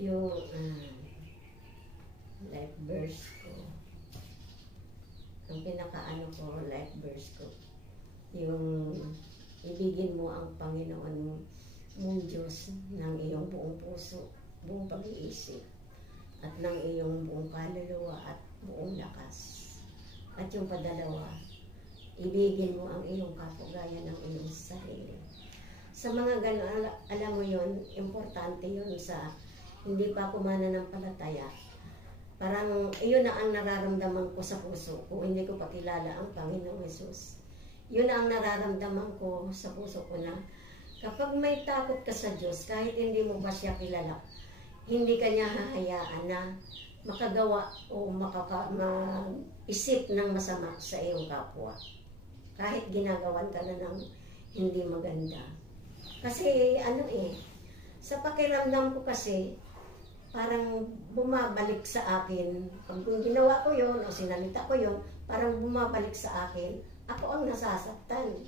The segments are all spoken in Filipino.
Yung life verse ko. Ang pinakaano ko, life verse ko. Yung ibigin mo ang Panginoon mong Diyos ng iyong buong puso, buong pag-iisip, at ng iyong buong kaluluwa at buong lakas. At yung padalawa, ibigin mo ang iyong kapwa gaya ng iyong sarili. Sa mga gano'n, alam mo yon, importante yun sa hindi pa ako mananampalataya. Parang iyon na ang nararamdaman ko sa puso kung hindi ko pakilala ang Panginoong Hesus. Yun na ang nararamdaman ko sa puso ko na kapag may takot ka sa Diyos, kahit hindi mo ba siya kilala, hindi ka niya hahayaan na makagawa o isip ng masama sa iyong kapwa. Kahit ginagawan ka na ng hindi maganda. Kasi sa pakiramdam ko kasi, parang bumabalik sa akin. Kung ginawa ko yun o sinalita ko yun, parang bumabalik sa akin. Ako ang nasasaktan.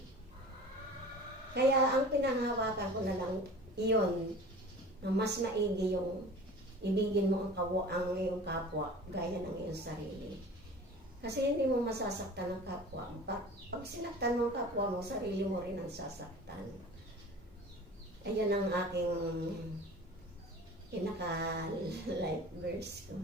Kaya ang pinanghawakan ko na lang iyon, na mas maigi yung ibigin mo ang iyong kapwa gaya ng iyong sarili. Kasi hindi mo masasaktan ang kapwa. Pag sinaktan mo ang kapwa mo, sarili mo rin ang sasaktan. Ayan ang aking pinaka-life verse ko.